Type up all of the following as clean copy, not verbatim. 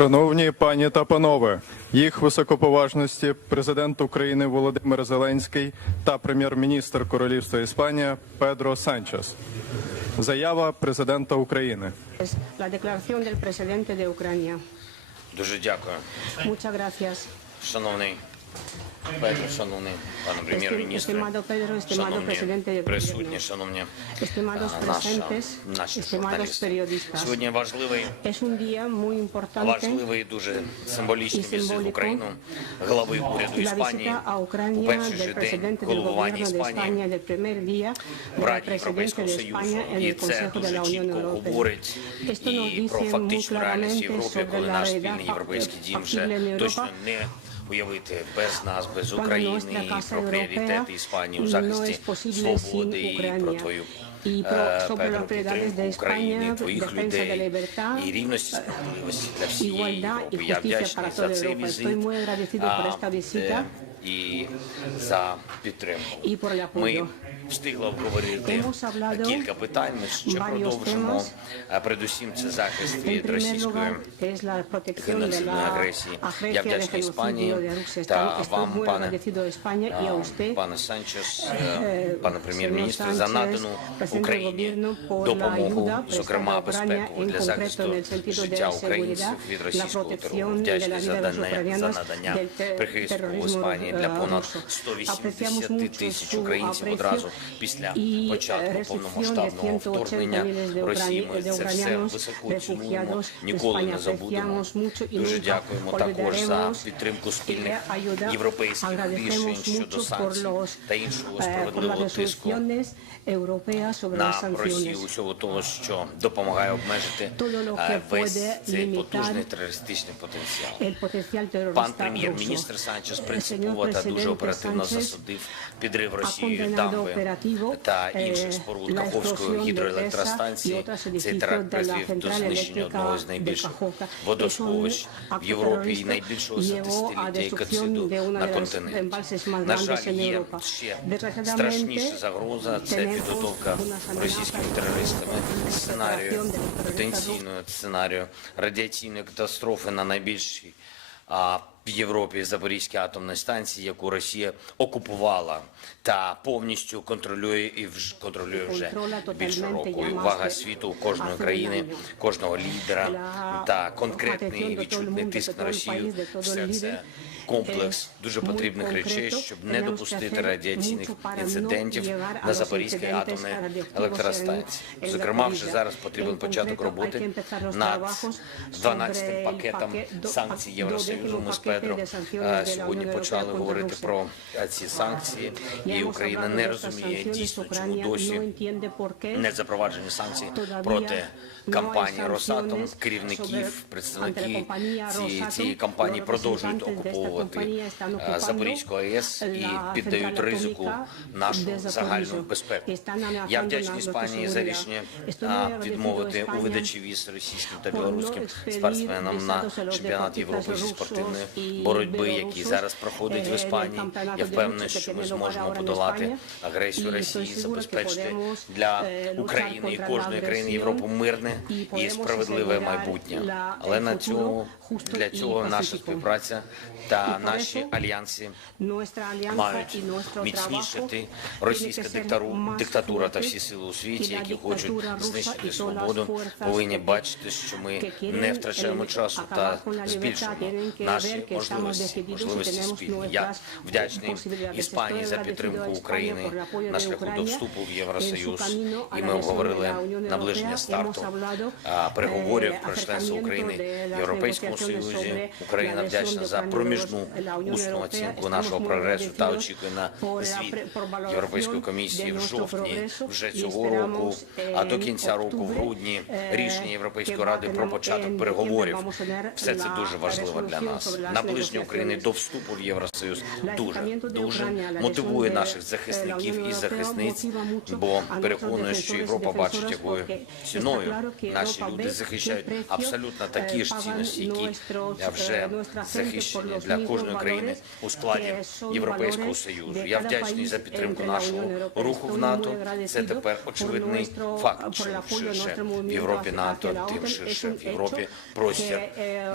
Шановні пані та панове, їх високоповажності президент України Володимир Зеленський та прем'єр-міністр Королівства Іспанія Педро Sánchez. Заява президента України. La declaración del presidente de Ucrania. Дуже дякую. Muchas gracias. Шановний Педро, шановний пане прем'єр-міністр, шановні присутні, шановні наші журналісти. Сьогодні важливий і дуже символічний візит в Україну глави уряду Іспанії. У перший же день головування Іспанії в Раді Європейського Союзу. І це дуже чітко говорить і про фактичну реальність Європи, коли наш спільний європейський дім вже точно не уявити без нас, без України, і про пріоритети Іспанії у захисті свободи, і про твою, Педро, підтримку України, твоїх людей, і рівності, справедливості для всієї Європи. Я вдячний за цей візит і за підтримку. Ми встигли обговорити кілька питань, ми ще продовжимо. Передусім, це захист від російської геноцидної агресії. Я вдячний Іспанії та вам, пане Санчес, пане прем'єр-міністр, за надану Україні допомогу, зокрема безпеку для захисту життя українців від російського терору. Вдячний за надання прихистку в Іспанії для понад 180 тисяч українців одразу після початку повномасштабного вторгнення Росії. Ми це все високо цінуємо, ніколи не забудемо. Дуже дякуємо також за підтримку спільних європейських рішень щодо санкцій та іншого справедливого тиску на Росію, усього того, що допомагає обмежити весь цей потужний терористичний потенціал. Пан прем'єр-міністр Санчес принципово та дуже оперативно засудив підрив Росією дамби та інших споруд Каховської гідроелектростанції. Цей теракт призвів до знищення одного з найбільших водосховищ в Європі і найбільшого за десятиліття екоциду на континенті. На жаль, є ще страшніша загроза – це підготовка російськими терористами потенційного сценарію радіаційної катастрофи на найбільшій в Європі Запорізькій атомній станції, яку Росія окупувала та повністю контролює вже більше року. І увага світу, кожної країни, кожного лідера та конкретний відчутний тиск на Росію – все це комплекс дуже потрібних речей, щоб не допустити радіаційних інцидентів на Запорізькій атомній електростанції. Зокрема, вже зараз потрібен початок роботи над 12-м пакетом санкцій Євросоюзу. Ми з Педро сьогодні почали говорити про ці санкції, і Україна не розуміє дійсно, чому досі не запроваджені санкції проти компанії «Росатом». Керівників, представники цієї компанії продовжують окуповувати Запорізьку АЕС і піддають ризику нашу загальну безпеку. Я вдячний Іспанії за рішення відмовити у видачі віз російським та білоруським спортсменам на чемпіонат Європи зі спортивної боротьби, який зараз проходить в Іспанії. Я впевнений, що ми зможемо подолати агресію Росії, забезпечити для України і кожної країни Європи мирне і справедливе майбутнє. Але для цього наша співпраця та наші альянси мають міцнішити. Російська диктатура та всі сили у світі, які хочуть знищити свободу, повинні бачити, що ми не втрачаємо часу та збільшуємо наші можливості спільні. Я вдячний Іспанії за підтримку України на шляху до вступу в Євросоюз, і ми обговорили наближення старту переговорів про членство України в Європейському Союзі. Україна вдячна за проміжну усну оцінку нашого прогресу та очікує на звіт Європейської комісії в жовтні вже цього року, а до кінця року, в грудні, рішення Європейської ради про початок переговорів. Все це дуже важливо для нас. Наближення України до вступу в Євросоюз дуже мотивує наших захисників і захисниць, бо переконує, що Європа бачить, якою ціною наші люди захищають абсолютно такі ж цінності, які вже захищені для кожної країни у складі Європейського Союзу. Я вдячний за підтримку нашого руху в НАТО. Це тепер очевидний факт. Чим ширше в Європі НАТО, тим ширше в Європі простір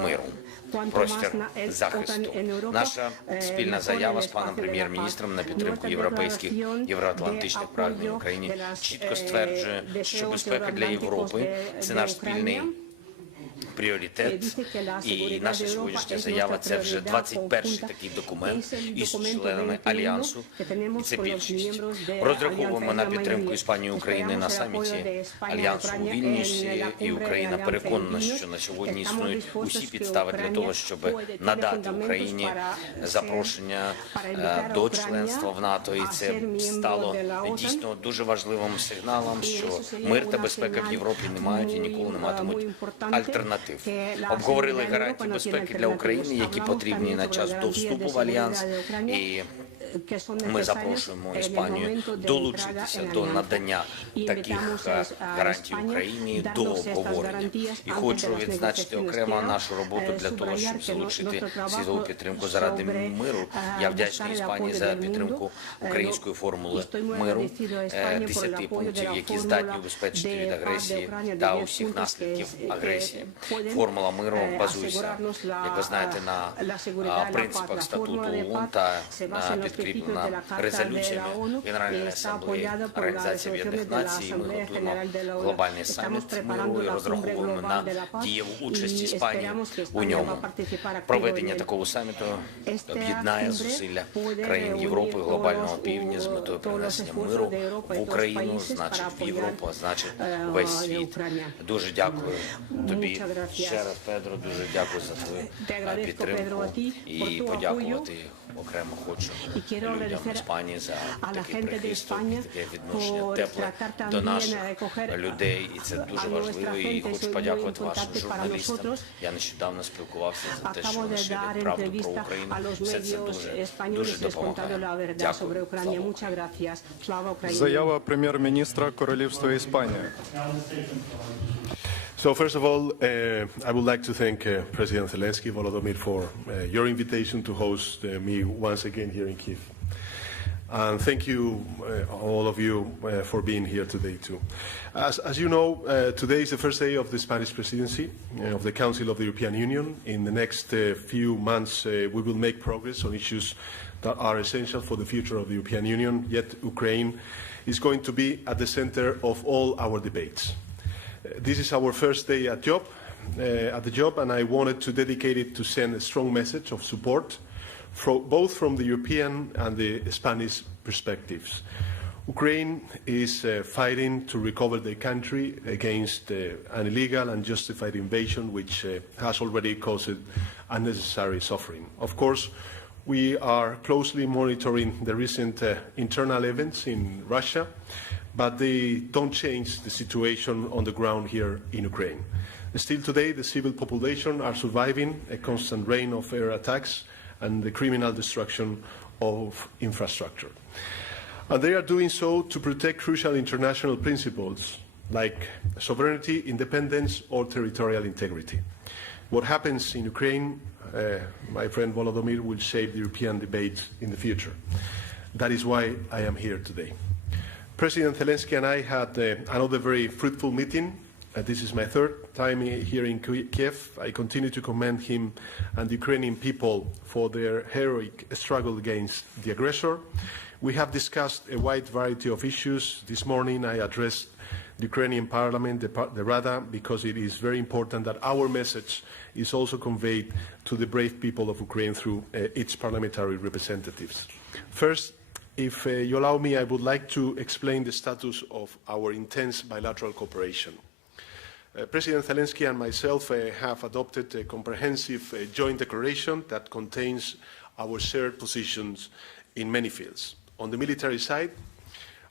миру, простір захисту. Наша спільна заява з паном прем'єр-міністром на підтримку європейських, євроатлантичних прагнень в Україні чітко стверджує, що безпека для Європи – це наш спільний пріоритет, і наша сьогоднішня заява – це вже 21-й такий документ із членами Альянсу, і це більшість. Розраховуємо на підтримку Іспанії і України на саміті Альянсу у Вільнюсі, і Україна переконана, що на сьогодні існують усі підстави для того, щоб надати Україні запрошення до членства в НАТО, і це стало дійсно дуже важливим сигналом, що мир та безпека в Європі не мають і ніколи не матимуть альтернатив. Обговорили гарантії безпеки для України, які потрібні на час до вступу в Альянс, і ми запрошуємо Іспанію долучитися до надання таких гарантій Україні до обговорення. І хочу відзначити окремо нашу роботу для того, щоб залучити світову підтримку заради миру. Я вдячний Іспанії за підтримку української формули миру, 10 пунктів, які здатні убезпечити від агресії та усіх наслідків агресії. Формула миру базується, як ви знаєте, на принципах статуту ООН та підкріплена резолюціями Генеральної асамблеї Організації Об'єднаних Націй. Ми готуємо глобальний саміт миру і розраховуємо на дієву участь Іспанії у ньому. Проведення такого саміту об'єднає зусилля країн Європи і глобального півдня з метою принесення миру в Україну, значить в Європу, а значить весь світ. Дуже дякую тобі ще раз, Педро, дуже дякую за твою підтримку і подякувати окремо хочу людям Іспанії за такий прихисток, таке відношення тепле до наших людей, і це дуже важливо, і хочу подякувати вашим журналістам. Я нещодавно спілкувався за те, що вони ширять правду про Україну, все це дуже допомагає. Дякую. Слава Україні. Заява прем'єр-міністра Королівства Іспанія. So first of all, I would like to thank President Zelenski, Volodymyr, for your invitation to host me once again here in Kiev. And thank you, all of you, for being here today too. As you know, today is the first day of the Spanish presidency of the Council of the European Union. In the next few months, we will make progress on issues that are essential for the future of the European Union, yet Ukraine is going to be at the center of all our debates. This is our first day at the job, and I wanted to dedicate it to send a strong message of support, both from the European and the Spanish perspectives. Ukraine is fighting to recover the country against an illegal and justified invasion which has already caused unnecessary suffering. Of course, we are closely monitoring the recent internal events in Russia, but they don't change the situation on the ground here in Ukraine. Still today, the civil population are surviving a constant rain of air attacks and the criminal destruction of infrastructure. And they are doing so to protect crucial international principles like sovereignty, independence, or territorial integrity. What happens in Ukraine, my friend Volodymyr, will shape the European debate in the future. That is why I am here today. President Zelenski and I had another very fruitful meeting. This is my third time here in Kiev. I continue to commend him and the Ukrainian people for their heroic struggle against the aggressor. We have discussed a wide variety of issues. This morning I addressed the Ukrainian parliament, the Rada, because it is very important that our message is also conveyed to the brave people of Ukraine through its parliamentary representatives. First, if you allow me, I would like to explain the status of our intense bilateral cooperation. President Zelensky and myself have adopted a comprehensive joint declaration that contains our shared positions in many fields. On the military side,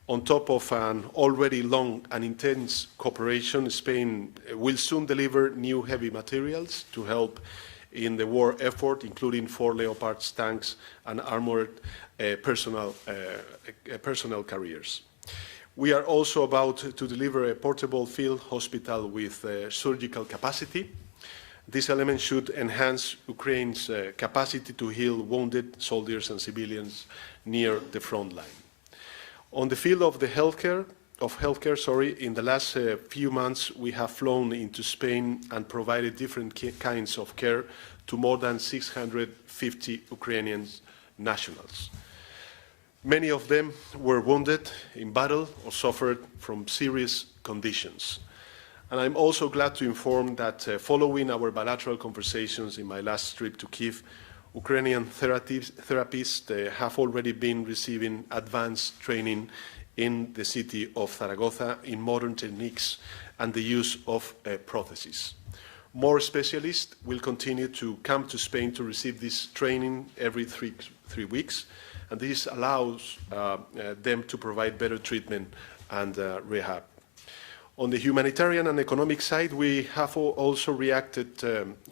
on top of an already long and intense cooperation, Spain will soon deliver new heavy materials to help in the war effort, including 4 Leopard tanks and armored personnel carriers. We are also about to deliver a portable field hospital with surgical capacity. This element should enhance Ukraine's capacity to heal wounded soldiers and civilians near the front line. On the field of healthcare, in the last few months, we have flown into Spain and provided different kinds of care to more than 650 Ukrainian nationals. Many of them were wounded in battle or suffered from serious conditions. And I'm also glad to inform that following our bilateral conversations in my last trip to Kyiv, Ukrainian therapists have already been receiving advanced training in the city of Zaragoza in modern techniques and the use of prostheses. More specialists will continue to come to Spain to receive this training every three weeks, and this allows them to provide better treatment and rehab. On the humanitarian and economic side, we have also reacted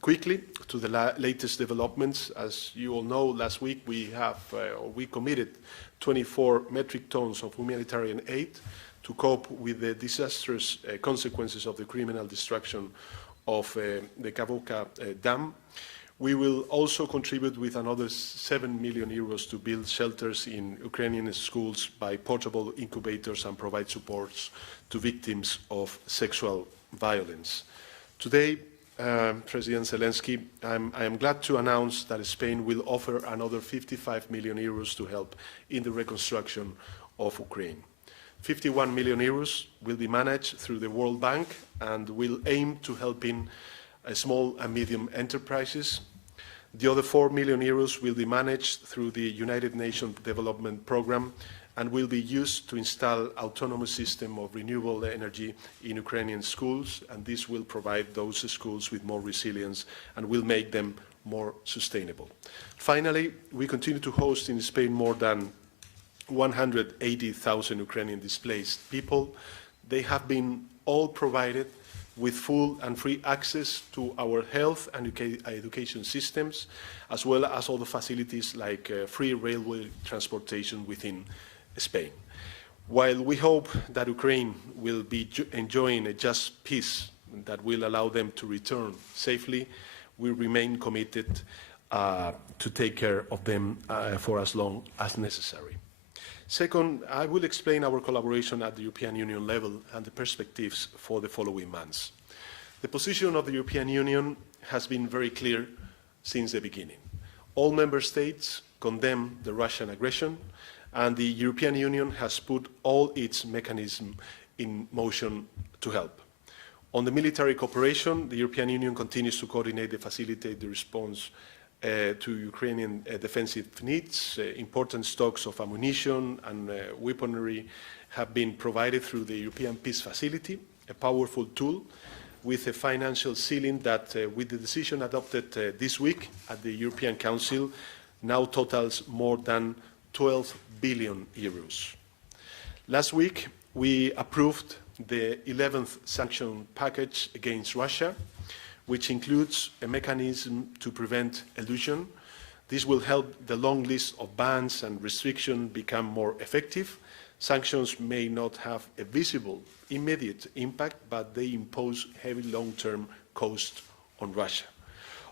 quickly to the latest developments. As you all know, last week we committed 24 metric tons of humanitarian aid to cope with the disastrous consequences of the criminal destruction of the Kavuka Dam. We will also contribute with another 7 million euros to build shelters in Ukrainian schools by portable incubators and provide supports to victims of sexual violence. Today, President Zelensky, I am glad to announce that Spain will offer another 55 million euros to help in the reconstruction of Ukraine. 51 million euros will be managed through the World Bank and will aim to help in small and medium enterprises. The other 4 million euros will be managed through the United Nations Development Programme and will be used to install autonomous system of renewable energy in Ukrainian schools, and this will provide those schools with more resilience and will make them more sustainable. Finally, we continue to host in Spain more than 180,000 Ukrainian displaced people. They have been all provided with full and free access to our health and education systems, as well as all the facilities like free railway transportation within Spain. While we hope that Ukraine will be enjoying a just peace that will allow them to return safely, we remain committed to take care of them for as long as necessary. Second, I will explain our collaboration at the European Union level and the perspectives for the following months. The position of the European Union has been very clear since the beginning. All member states condemn the Russian aggression, and the European Union has put all its mechanisms in motion to help. On the military cooperation, the European Union continues to coordinate and facilitate the response to Ukrainian defensive needs. Important stocks of ammunition and weaponry have been provided through the European Peace Facility, a powerful tool with a financial ceiling that, with the decision adopted this week at the European Council, now totals more than 12 billion euros. Last week, we approved the 11th sanction package against Russia, which includes a mechanism to prevent elusion. This will help the long list of bans and restrictions become more effective. Sanctions may not have a visible, immediate impact, but they impose heavy long-term costs on Russia.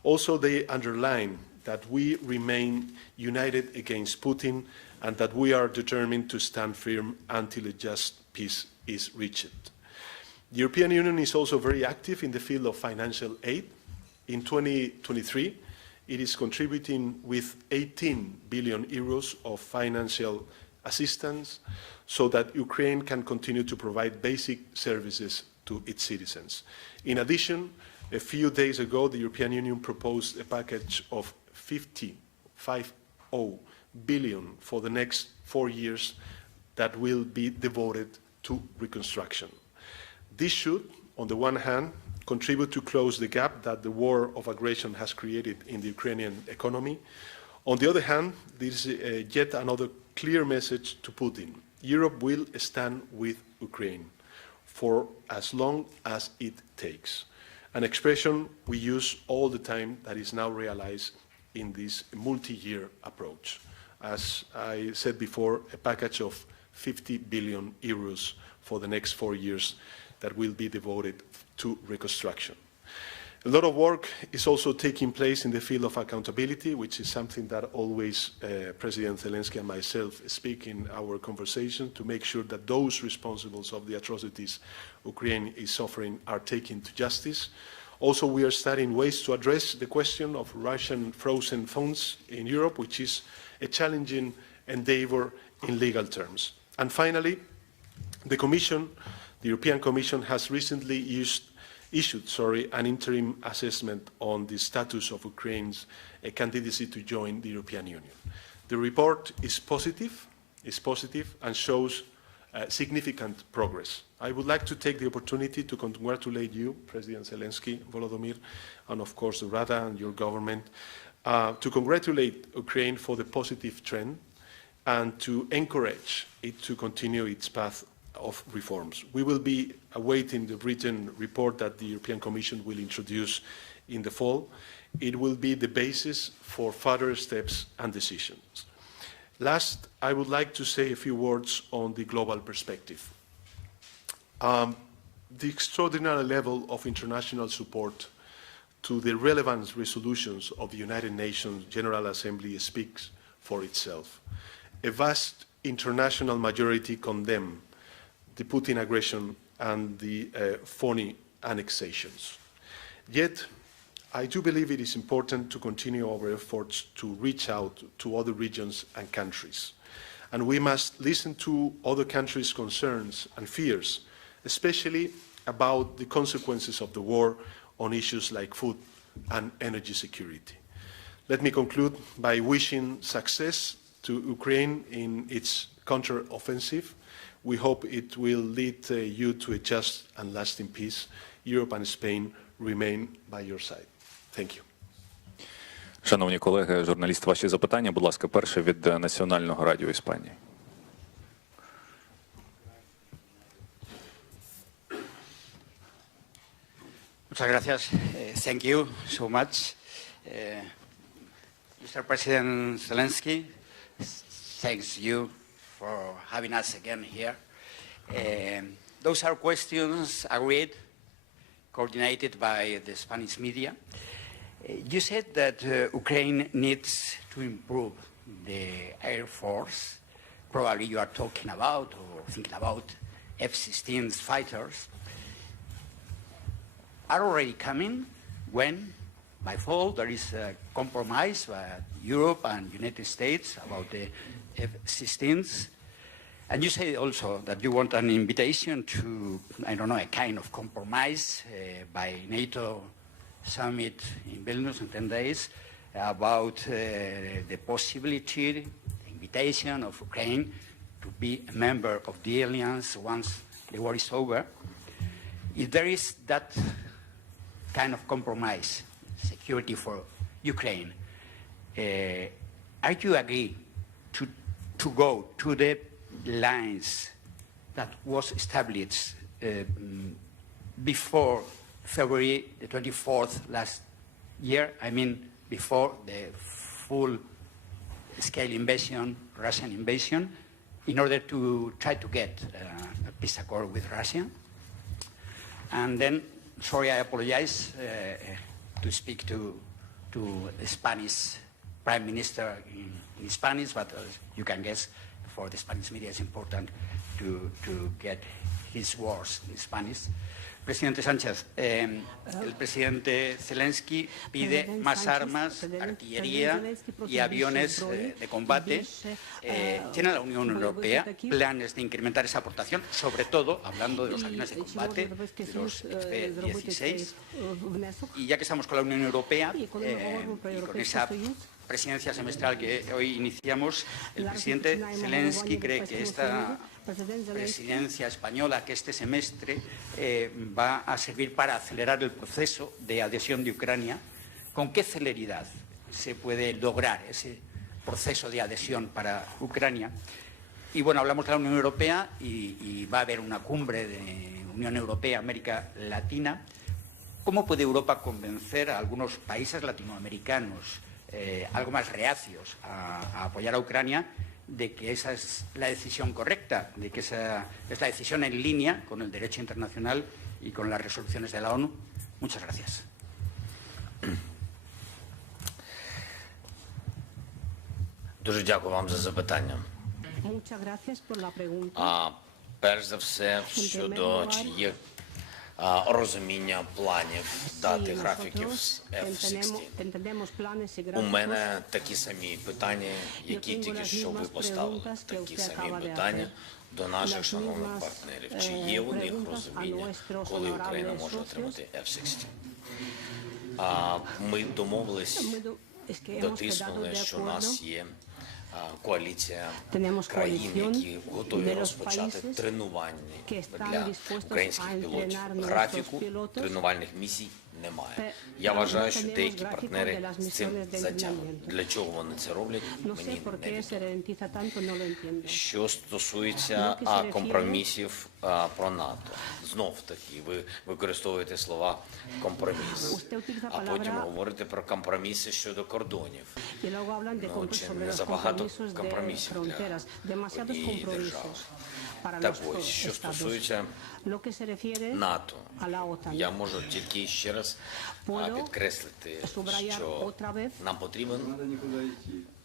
Also, they underline that we remain united against Putin and that we are determined to stand firm until a just peace is reached. The European Union is also very active in the field of financial aid. In 2023, it is contributing with 18 billion euros of financial assistance so that Ukraine can continue to provide basic services to its citizens. In addition, a few days ago, the European Union proposed a package of 50 billion for the next 4 years that will be devoted to reconstruction. This should, on the one hand, contribute to close the gap that the war of aggression has created in the Ukrainian economy. On the other hand, this is yet another clear message to Putin. Europe will stand with Ukraine for as long as it takes. An expression we use all the time that is now realized in this multi-year approach. As I said before, a package of 50 billion euros for the next 4 years that will be devoted to reconstruction. A lot of work is also taking place in the field of accountability, which is something that always President Zelensky and myself speak in our conversation to make sure that those responsible of the atrocities Ukraine is suffering are taken to justice. Also, we are studying ways to address the question of Russian frozen funds in Europe, which is a challenging endeavor in legal terms. And finally, the European Commission has recently issued an interim assessment on the status of Ukraine's candidacy to join the European Union. The report is positive and shows significant progress. I would like to take the opportunity to congratulate you, President Zelensky, Volodymyr, and of course the Rada and your government, to congratulate Ukraine for the positive trend and to encourage it to continue its path of reforms. We will be awaiting the written report that the European Commission will introduce in the fall. It will be the basis for further steps and decisions. Last, I would like to say a few words on the global perspective. The extraordinary level of international support to the relevant resolutions of the United Nations General Assembly speaks for itself. A vast international majority condemn the Putin aggression and the phony annexations. Yet, I do believe it is important to continue our efforts to reach out to other regions and countries. And we must listen to other countries' concerns and fears, especially about the consequences of the war on issues like food and energy security. Let me conclude by wishing success to Ukraine in its counter-offensive. We hope it will lead you to a just and lasting peace. Europe and Spain remain by your side. Thank you. Шановні колеги, журналісти, ваші запитання, будь ласка, перше від Національного радіо Іспанії. Muchas gracias. Thank you so much. Mr. President Zelensky, thanks you for having us again here. Those are questions agreed, coordinated by the Spanish media. You said that Ukraine needs to improve the Air Force. Probably you are talking about or thinking about F-16 fighters. Are already coming when, by fall, there is a compromise by Europe and United States about the F-16s. And you say also that you want an invitation to, I don't know, a kind of compromise by NATO summit in Vilnius in 10 days about the possibility, the invitation of Ukraine to be a member of the alliance once the war is over. If there is that kind of compromise, security for Ukraine, are you agree to go to the lines that was established before February the 24th last year? I mean, before the full-scale invasion, Russian invasion, in order to try to get a peace accord with Russia? And then, sorry, I apologize to speak to the Spanish Prime Minister in Spanish, but you can guess for the Spanish media it's important to get his words in Spanish. Presidente Sánchez, el presidente Zelensky pide más armas, artillería y aviones de combate. ¿Tiene la Unión Europea planes de incrementar esa aportación, sobre todo hablando de los aviones de combate, de los F-16? Y ya que estamos con la Unión Europea y con esa presidencia semestral que hoy iniciamos, el presidente Zelensky cree que esta presidencia española, que este semestre va a servir para acelerar el proceso de adhesión de Ucrania. ¿Con qué celeridad se puede lograr ese proceso de adhesión para Ucrania? Y bueno, hablamos de la Unión Europea y va a haber una cumbre de Unión Europea-América Latina. ¿Cómo puede Europa convencer a algunos países latinoamericanos algo más reacios a apoyar a Ucrania de que esa es la decisión correcta, de que esa es la decisión en línea con el derecho internacional y con las resoluciones de la ONU? Muchas gracias. Дуже дякую вам за запитання. Muchas gracias por la pregunta. Перш за все, щодо чи є розуміння планів, дати, Sí, графіків nosotros з F-16. entendemos planes y У gráficos. мене такі самі питання, які tengo тільки las що ви mismas поставили. preguntas que Такі usted самі acaba de питання hacer. до наших Las шановних mismas, партнерів. Чи є у них preguntas a розуміння, nuestros коли Україна honorables може socios? отримати F-16? Ми домовились, Es que hemos quedado дотиснули, de що у нас acuerdo. є коаліція Tenemos країн, coalición які готові de los розпочати países тренування que están для dispuestos українських a пілотів. entrenar nuestros Графіку pilotos. тренувальних місій немає. Я Pero вважаю, no що tenemos деякі gráfico de партнери las з цим misiones de затягують. entrenamiento. Для чого вони це роблять, No sé мені por не qué se відомо. ralentiza tanto, no lo entiendo. Що стосується Ну, que se refiere- компромісів про НАТО, знов таки ви використовуєте слова компроміс, Usted utiliza а потім palabra- говорите про компроміси щодо кордонів. Y luego hablan de No, sobre не los забагато compromisos de компромісів для fronteras. Demasiados однієї держави. compromisos para Так los ось, що estados. стосується Lo que se refiere НАТО, a la OTAN. я можу тільки ще раз Puedo підкреслити, subrayar що otra vez. нам потрібен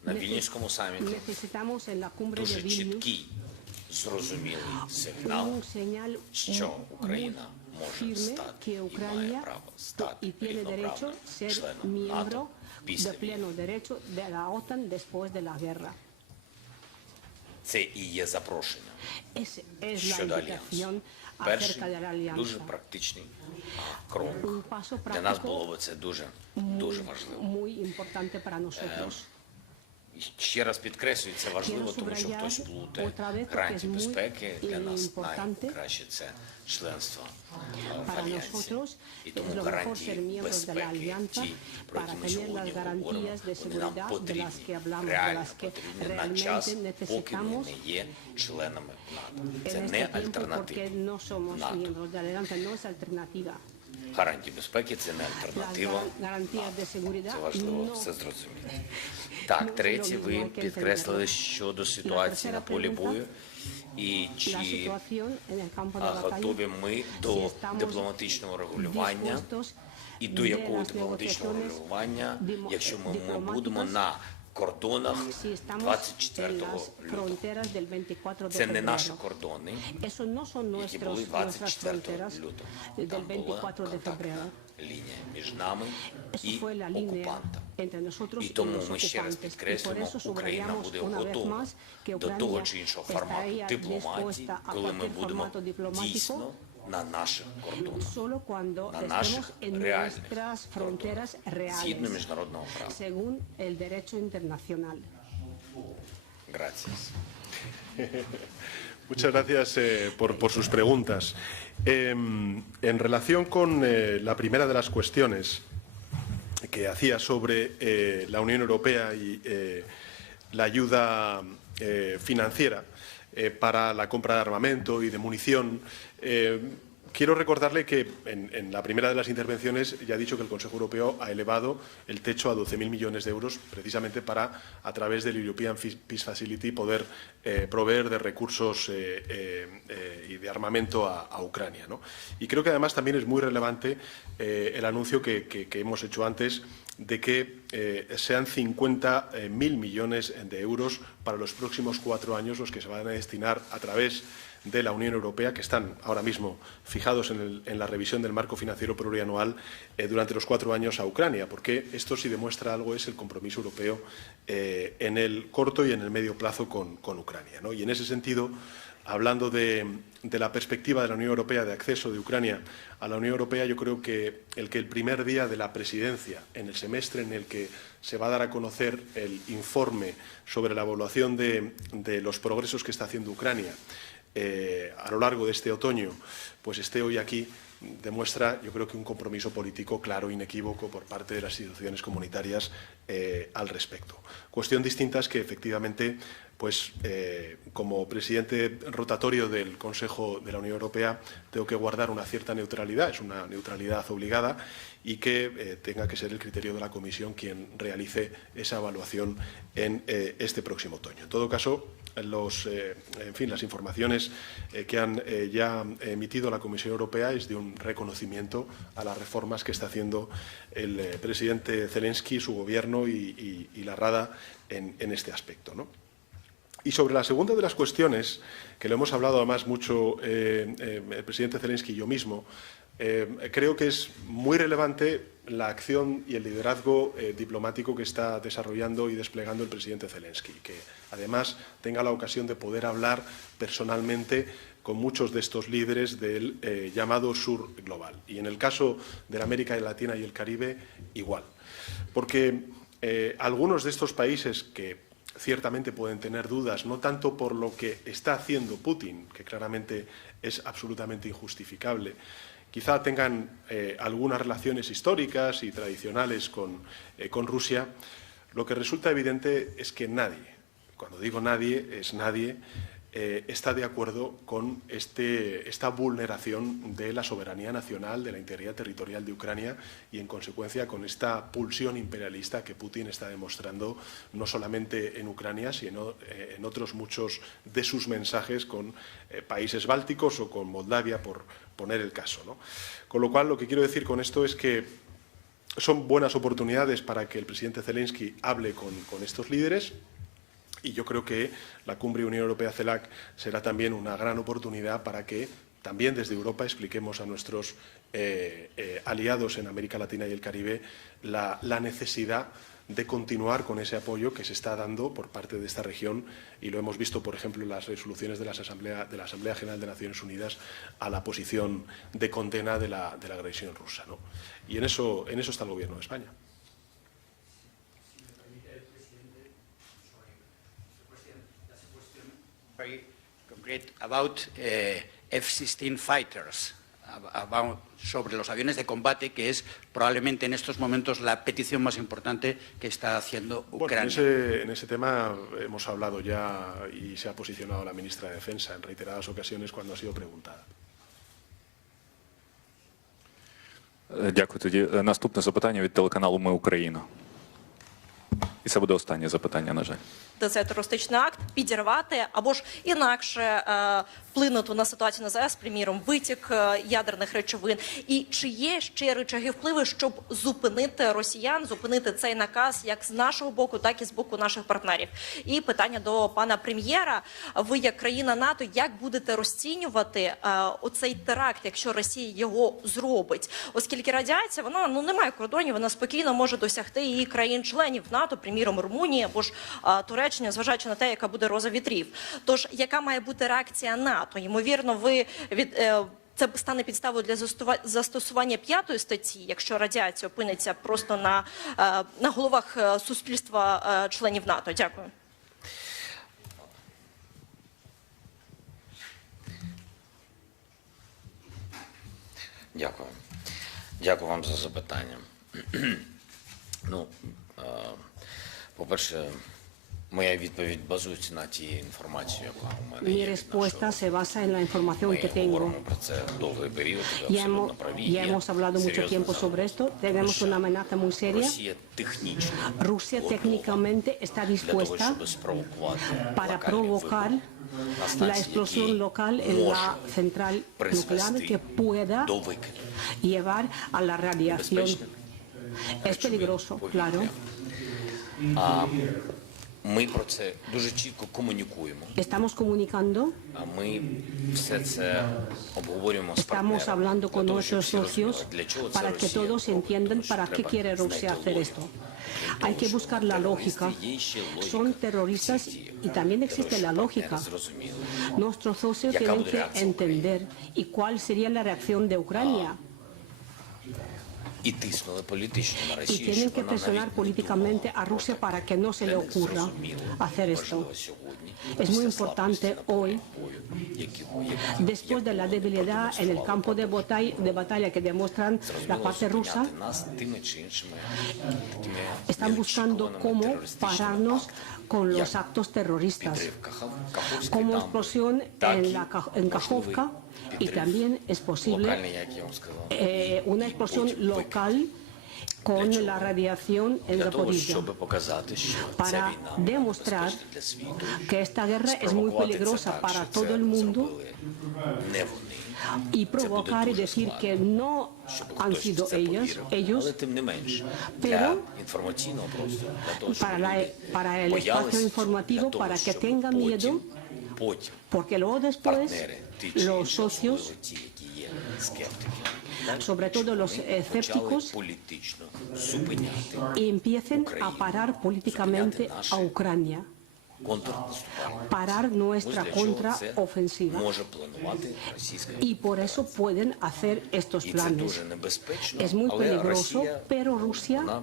на Вільнюському саміті Necesitamos en la cumbre de дуже Vilnius чіткий, зрозумілий сигнал, un señal що Україна може firme стати que і має Ucrania право стати y tiene derecho рівноправним ser членом miembro НАТО після de війни. pleno derecho de la OTAN después de la guerra. Це і є запрошення Esa es la щодо invitación альянсу. Перший acerca de la дуже alianza. практичний крок. Un paso Для нас práctico було б це дуже важливо. muy importante para nosotros. І ще раз підкреслюю, це важливо, Quiero тому що subrayar хтось плутає otra vez, porque гарантії es muy безпеки. Для нас importante найкраще це членство в Para альянсі. nosotros І es тому lo mejor ser гарантії miembros de la безпеки, alianza ті, про para які ми tener сьогодні las говоримо, garantías de вони нам seguridad de las que потрібні, hablamos, de реально las que потрібні на час, realmente поки ми necesitamos не є членами НАТО. Це en не este tiempo porque альтернатива. no somos НАТО. miembros de la alianza, no es alternativa. Гарантії безпеки – це не Las альтернатива. garantías de seguridad Це важливо no все зрозуміти. Так, третє, ви підкреслили щодо ситуації на полі бою. І La чи situación en el campo de готові batalla, ми si до estamos дипломатичного регулювання, dispuestos і до de якого las дипломатичного negociaciones регулювання, якщо ми diplomáticas, будемо на кордонах si estamos 24 en las лютого. fronteras del 24 de Це не наші febrero. кордони, Eso no son які були nuestras 24 fronteras лютого. del Там була 24 de контактна febrero. лінія між нами Eso і fue la línea окупантом. entre nosotros І y тому los ми ще раз ocupantes. Y por підкреслюємо, eso Україна subrayamos буде una vez готова más que до того Ucrania чи іншого формату estaría дипломатії, dispuesta a коли ми cualquier будемо formato diplomático дійсно на наших кордонах, solo cuando на estemos наших en реальних nuestras fronteras кордонах, згідно reales, міжнародного права. según el derecho internacional. Gracias. Muchas gracias por sus preguntas. En relación con la primera de las cuestiones que hacía sobre la Unión Europea y la ayuda financiera para la compra de armamento y de munición, quiero recordarle que en la primera de las intervenciones ya he dicho que el Consejo Europeo ha elevado el techo a 12.000 millones de euros precisamente para, a través del European Peace Facility, poder proveer de recursos y de armamento a Ucrania, ¿no? Y creo que además también es muy relevante el anuncio que hemos hecho antes de que sean 50.000 millones de euros para los próximos 4 años los que se van a destinar a través de la Unión Europea, que están ahora mismo fijados en la revisión del marco financiero plurianual durante los 4 años a Ucrania, porque esto, si demuestra algo, es el compromiso europeo en el corto y en el medio plazo con Ucrania, ¿no? Y en ese sentido, hablando de la perspectiva de la Unión Europea de acceso de Ucrania a la Unión Europea, yo creo que el primer día de la presidencia, en el semestre en el que se va a dar a conocer el informe sobre la evaluación de los progresos que está haciendo Ucrania a lo largo de este otoño, pues esté hoy aquí, demuestra, yo creo que un compromiso político claro e inequívoco por parte de las instituciones comunitarias al respecto. Cuestión distinta es que, efectivamente, pues como presidente rotatorio del Consejo de la Unión Europea tengo que guardar una cierta neutralidad, es una neutralidad obligada, y que tenga que ser el criterio de la Comisión quien realice esa evaluación en este próximo otoño. En todo caso, las informaciones que han ya emitido la Comisión Europea es de un reconocimiento a las reformas que está haciendo el presidente Zelenski, su gobierno y la Rada en este aspecto, ¿no? Y sobre la segunda de las cuestiones, que lo hemos hablado además mucho el presidente Zelenski y yo mismo, creo que es muy relevante la acción y el liderazgo diplomático que está desarrollando y desplegando el presidente Zelenski, que además tenga la ocasión de poder hablar personalmente con muchos de estos líderes del llamado sur global. Y en el caso de la América Latina y el Caribe, igual. Porque algunos de estos países que ciertamente pueden tener dudas, no tanto por lo que está haciendo Putin, que claramente es absolutamente injustificable, quizá tengan algunas relaciones históricas y tradicionales con Rusia, lo que resulta evidente es que nadie, cuando digo nadie, es nadie, está de acuerdo con esta vulneración de la soberanía nacional, de la integridad territorial de Ucrania y, en consecuencia, con esta pulsión imperialista que Putin está demostrando no solamente en Ucrania, sino en otros muchos de sus mensajes con países bálticos o con Moldavia, por poner el caso, ¿no? Con lo cual, lo que quiero decir con esto es que son buenas oportunidades para que el presidente Zelensky hable con estos líderes. Y yo creo que la cumbre Unión Europea-CELAC será también una gran oportunidad para que también desde Europa expliquemos a nuestros aliados en América Latina y el Caribe la necesidad de continuar con ese apoyo que se está dando por parte de esta región, y lo hemos visto, por ejemplo, en las resoluciones de la Asamblea General de Naciones Unidas a la posición de condena de la agresión rusa, ¿no? Y en eso está el Gobierno de España. Very concrete about F-16 fighters, sobre los aviones de combate, que es probablemente en estos momentos la petición más importante que está haciendo Ucrania. Bueno, en ese tema hemos hablado ya y se ha posicionado la ministra de Defensa en reiteradas ocasiones cuando ha sido preguntada. Дякую. Тоді наступне запитання від телеканалу «Ми Україна». І це буде останнє запитання, на жаль. Цей терористичний акт підірвати або ж інакше вплинути на ситуацію на ЗАЕС, приміром, витік ядерних речовин. І чи є ще рычаги впливу, щоб зупинити росіян, зупинити цей наказ як з нашого боку, так і з боку наших партнерів? І питання до пана прем'єра. Ви, як країна НАТО, як будете розцінювати оцей теракт, якщо Росія його зробить? Оскільки радіація, вона не має кордонів, вона спокійно може досягти і країн-членів НАТО, приміром, Румунії або ж Туреччини, зважаючи на те, яка буде роза вітрів. Тож, яка має бути реакція НАТО? Ймовірно, це стане підставою для застосування 5-ї статті, якщо радіація опиниться просто на головах суспільства членів НАТО. Дякую. Дякую. Дякую вам за запитання. По-перше, моя відповідь базується на тій інформації, яка у мене Mi є. respuesta se basa en la información que Ми tengo. говоримо про це довгий період, ви Ya абсолютно праві. ya hemos hablado mucho Серйозна tiempo sobre esto. Tenemos una amenaza muy seria. Росія технічно Rusia técnicamente está для того, dispuesta щоб спровокувати para локальний provocar вибух на la станції, explosión який local en la може central nuclear призвести que pueda до викиду. llevar a la radiación. Небезпечних Es peligroso, claro. Ми про це дуже чітко комунікуємо. Estamos comunicando, Ми все це обговорюємо з estamos партнерами. hablando Для con того, щоб nuestros всі розуміли, socios для чого це para que Росія todos робить, entiendan тому що para qué треба quiere Rusia знайти hacer логіку. esto. Крім Hay того, que що buscar la терористи lógica. є ще логіка Son terroristas в цих діях. y también Для existe того, la щоб lógica. партнери зрозуміли. Nuestros socios Яка tienen буде que реакція entender y cuál sería la reacción de Ucrania. І тиснули політично на Y Росію, tienen щоб que вона presionar навіть не políticamente думала a Rusia про para таке. que no se le Для них ocurra зрозуміло, hacer esto. важливо сьогодні Es muy всі importante слабкості на полі hoy, бою, які después de la debilidad en el campo de batalla que demuestran la parte rusa, нас тими чи іншими такими están buscando неочікуваними cómo терористичними pararnos актами. con los Як actos terroristas, підрив Каховської como дамби, explosión так і en Kajovka, y підрив también es posible локальний, як я вам сказав, una explosión і потім викид. local con la radiación en Для того, Zaporizhia, щоб показати, що ця para війна demostrar небезпечна для світу, que esta guerra es muy спровокувати це peligrosa так, para що todo el це mundo зробили не вони. y provocar y decir que no Щоб han хтось в sido це повірив. Але ellos, тим не менш, Pero для інформаційного простору, для того, щоб люди para el боялися, espacio informativo, для того, para que щоб tengan miedo, потім porque luego después партнери, ті чи los інші, socios, особливо ті, які є скептики, sobre todo los почали escépticos, політично зупиняти empiecen a parar políticamente a Ucrania, контрнаступальні. parar nuestra Ось для чого це contraofensiva. може планувати російська Y por eso pueden hacer estos І це planes. дуже небезпечно, Es muy але peligroso, Росія, pero Rusia вона,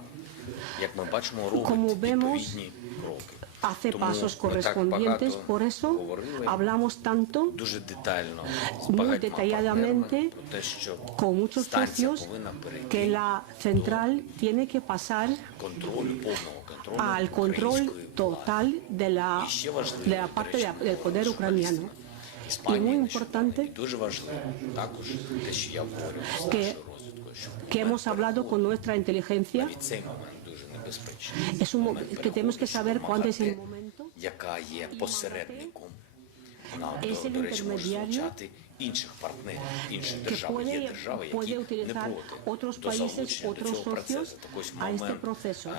як ми бачимо, робить Como vemos, відповідні кроки. hace Тому pasos ми так correspondientes, багато por eso говорили, hablamos tanto дуже детально, з muy багатьма detalladamente партнерами про те, що con muchos станція socios повинна перейти que la central tiene que pasar контролю, повного контролю al control української влади. total de І ще важливо, la parte del poder ucraniano. Іспанії muy нещодавно, importante і дуже важливо також те, що я говорю з que- нашою розвідкою, що Que hemos hablado con nuestra inteligencia, навіть цей момент дуже небезпечний. es un que tenemos que saber cuándo es el momento. Яка є посередником, вона, Es el до речі, може intermediario залучати інших партнерів, інших que держав. Є держави, puede які не utilizar проти otros до países, залучення до otros цього процесу. socios Так ось a este момент proceso.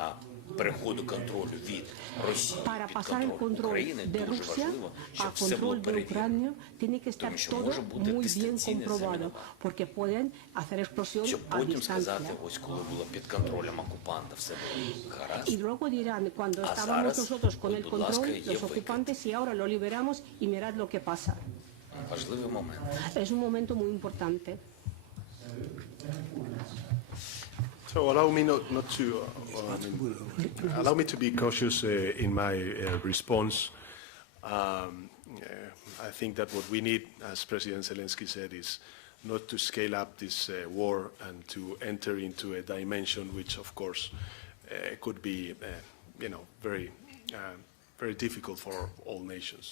переходу контролю від Росії Para під pasar el контроль control України de дуже Rusia важливо, a щоб все було control de перевірено. Ucrania, tiene que estar Тому що todo може бути muy bien дистанційне comprobado, замінування. porque pueden hacer explosión Щоб a потім сказати, distancia. ось коли було під контролем окупанта, все було гаразд. Y luego dirán, cuando Ah, estábamos зараз, nosotros con el будь ласка, control, є los викид. ocupantes, y ahora lo liberamos y mirad lo que pasa. Важливий момент. Es un momento muy importante. So allow me allow me to be cautious in my response. I think that what we need, as President Zelensky said, is not to scale up this war and to enter into a dimension which, of course, could be, very, very difficult for all nations.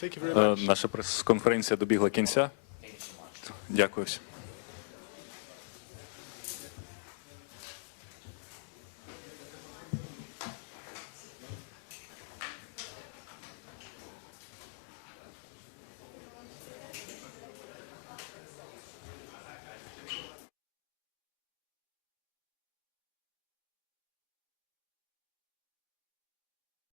Thank you very much. Наша прес-конференція добігла кінця. Дякую всім.